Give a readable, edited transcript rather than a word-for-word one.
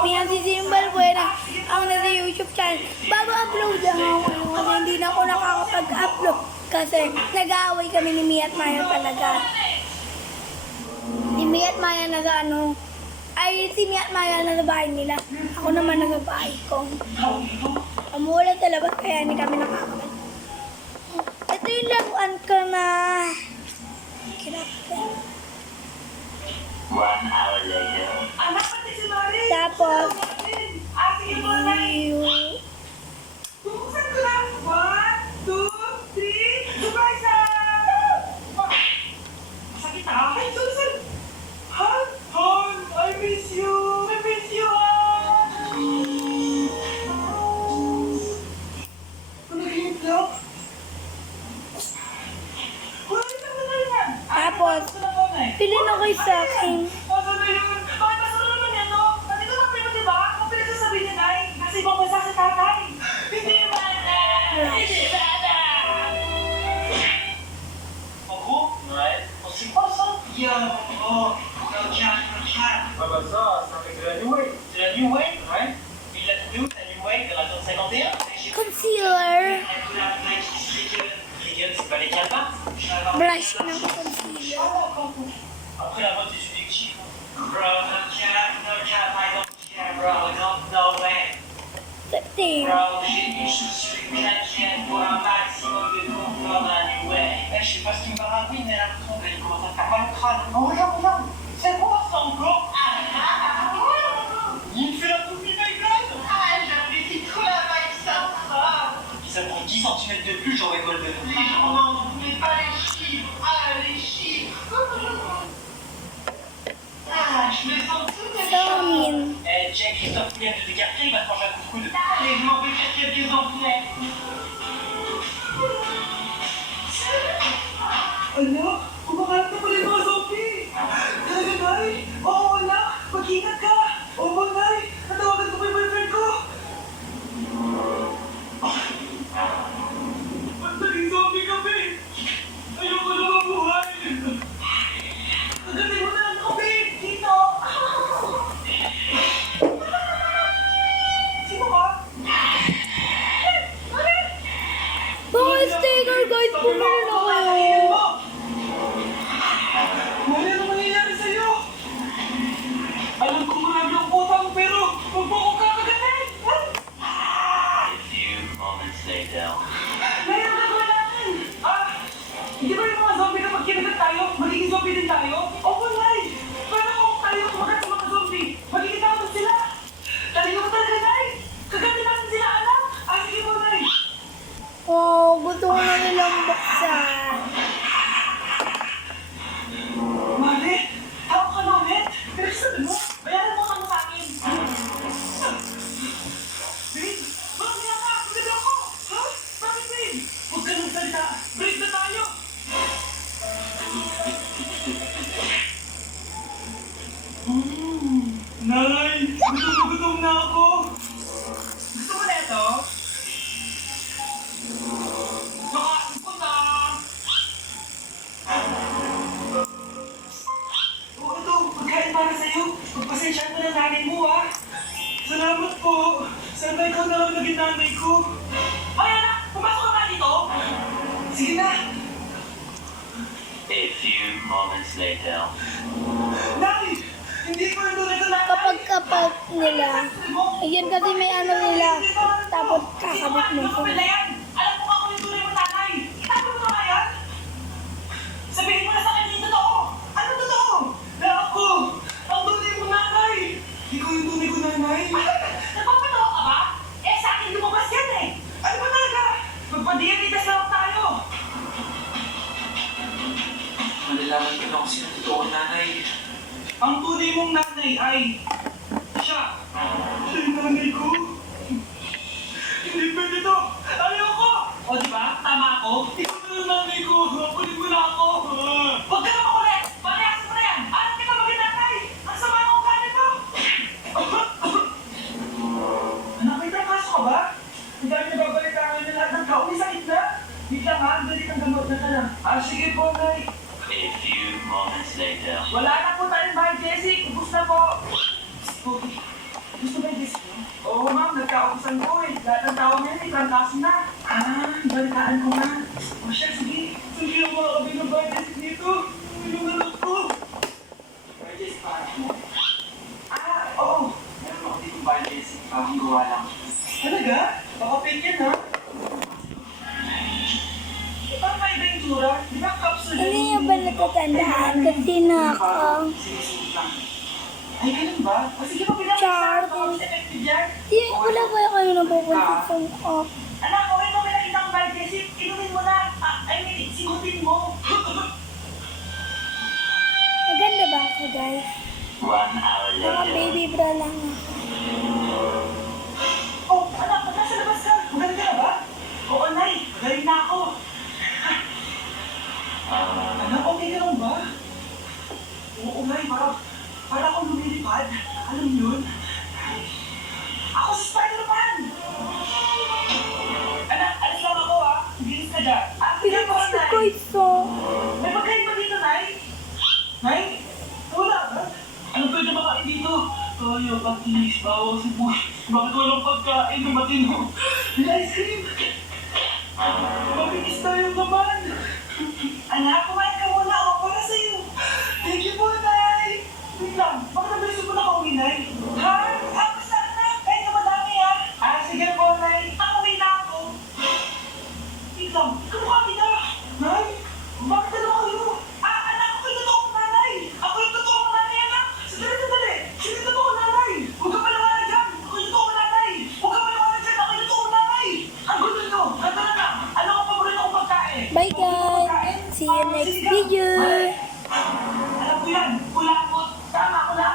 May nasisimbal po yun ang nasa YouTube channel. Bago upload lang ako kasi hindi na ako nakakapag-upload kasi nag-aaway kami ni Mia at Maya talaga. Si Mia at Maya si Mia at Maya nasa bahay nila. Ako naman nasa bahay ko. Umuulan sa labas kaya hindi kami nakakapag. Ito yung laruan ko na kinakain. 1 hour later. Tapos, Buksan ko lang. 1, 2, 3. Surprise! Sakit ah. Ay, sorry. Han, I miss you. I miss you, Han. Panaginip lang. Wala naman yan. tapos, pilin ako sa akin. Ano na yun? Bakit nasa naman yan, no? Nandito lang kayo, di ba? Kung pinagsasabi niya, Nay. Kasi ibang bansa si tatay. Hindi ba na? Hindi ba na? Ako? Ouais. C'est pas ça? Yo, oh, regarde. Ah bah ça avec de la New Wave. C'est la New Wave? Ouais. Il l'a trouvé où, ta New Wave, de la zone 51? Concealer. La couleur black, les gueules, c'est pas les calmats? Brush ng concealer. Après, la mode est subjective. Bro, no cap, I don't care, bro, no way. Lipstick. Bro, je suis chrétien pour un maximum de confort dans la New Wave. Je sais pas ce qui me baragouine, mais là, elle commence à faire mal au crâne. Oh, regarde. C'est quoi ça encore? Il me fait la toupie Beyblade. J'avais dit trop la vibe, ça. Ça prend 10 cm de plus, j'en rigole de plus. On n'en voulait pas les chiffres. Les chiffres. Je me sens tout à So mean. Jack Christophe Poulet de Descartes, il va te manger un coup de coude. Allez, je m'en vais chercher des enflets. Ano? Kumakalap na pala yung mga zombie! Talaga, Nay? Oo, anak! Mag-ingat ka! Oo, Nay! Natawagan ko pa yung boyfriend ko! Ba't naging zombie kami? Ayoko na mabuhay! Kagatin mo na lang kami! Dito! Sino ka? Mga sticker guys, bumili na kayo. Mali, ano mangyayari sa'yo? Alam ko marami ang utang pero huwag mo akong kakagatin! A few moments later. Mayroon na natin! Hindi ba yung mga zombie kapag kinagat tayo, magiging zombie din tayo? Oo, Nay! Paano kung tayo kumagat sa mga zombie? Magiging tao sila! Talino ko talaga, Nay! Kagatin natin sila, anak! Sige mo, Nay! Wow, gusto ko na nilang buksan. Mali! Tawag ka na ulit! Pero sabi mo, bayaran mo kami sa akin! Babe! Bakit niya ka? Maganda ako! Ha? Bakit, babe? Huwag ka nang salita! Break na tayo! Nay! Gutom na ako! Gusto mo na ito? Makain ko na! Oo, ito. Pagkain para sa'yo. Pagpasensyahan mo ng nanay mo, ha? Salamat po. Sana ikaw na lang naging nanay ko. Ay, anak! Pumasok ka ba dito? Sige na. A few moments later. Nay! Hindi ko ito na nanay. Kapag nila, ayun kasi may ano nila, tapos kakabit mo Ano ko. ba yan? Alam mo ako yung tunay mo nanay. Itago mo na yan? Sabihin mo na sa akin yung totoo. Ano totoo? Na ako, ang tunay mo nanay. Ikaw yung tunay ko nanay. Nagpapatawa ka ba? Sa akin lumabas yan eh. Ano ba talaga? Magpa-DNA test lang tayo. Malalaman ko lang sino totoo nanay. Ang tunay mong nanay ay siya. Siya yung nanay ko. Hindi pwede to! Ayoko! O diba? Tama ako? Ikaw na yung nanay ko! Kunin mo na ako! Huwag ka na makulit! Palayasin mo na yan! Alam kita mag-inatay! Ang sama akong kanin mo! Anak, may trangkaso ka ba? Ang dami na babalita ngayon na lahat ng tao. May sakit na! Hindi lang ha, dali kang gamot na ka lang. Sige po, Nay. A few moments later. Wala na po tayong bahay, Jessie. Ubus na po. Okay. pagkaubusan ko eh. Lahat ng tao ngayon ay trangkaso na. Balitaan ko na. O siya, sige. Sige ang mga kami ng budget dito. Yung anak ko. Budget para mo? Oo. Meron ako dito budget. Akong gawa lang. Talaga? Baka fake yan ha? Parang kaiba yung tsura. Di ba capsule? Hindi niya ba natatandaan? Kasi na ako. Sinisip lang. Ay, ganun ba? O sige pa, pinapit Char. baka mas effective yan. Di, wala ba kayo napupunta sa Anak, okay mo may nakita ang Valdesit. Inumin mo na. I mean, sigutin mo. Maganda ba ako, guys? 1 hour Mga later. baby bra lang ako. Oh, anak, ba't nasa labas ka? Magaling ka na ba? Oo, Nay. Magaling na ako. Anak, okay ka lang ba? Oo, Nay. Para akong lumilipad. Alam mo yun? Ako si Spider-Man! Anak, alis lang ako ha. Bilis ka dyan. Tingnan mo, Gusto Nay. ko ito. May pagkain ba dito, Nay? Nay? Wala ba? Ano pwede makain dito? Kaya ba, please, bawa si Bush. Bakit walang pagkain na matino? May ice cream! Mabilis tayo naman! Anak,